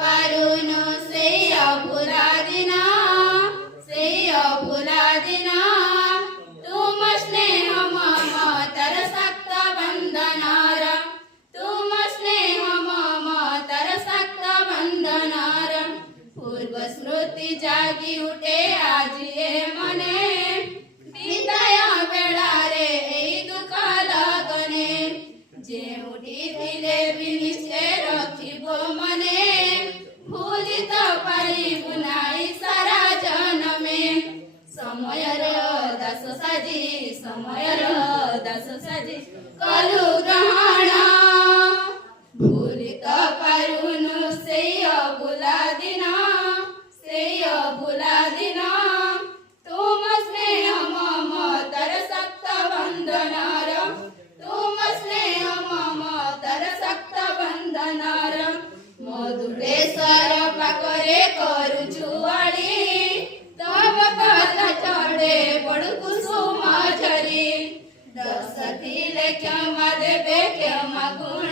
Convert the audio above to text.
पारून सेय फुला दिना सेय फुला दिना तुम स्नेह मम तरसक्त बंधनार तुम स्नेह मम तरसक्त बंधनार पूर्व स्मृती जागी उठे आजिये मने विदया बेळा रे एई दुख लगने जे उठी दिले विनिश्चय रखिबो मने भूलित पारिबु नाई सारा जनमे समयर दास साजी कलु ग्रहण भूलित पारुनु सेय भुला दिना सेय भुला दिना तुम स्नेह मम तरसक्त बंधनार तुम स्नेह मम तरसक्त बंधनार मधुरेश्वर पाकरे करुछु वाडी तव पद चढ़े बड़ु कुसुम झरी दस थिले क्षमा देवे क्षमा गुण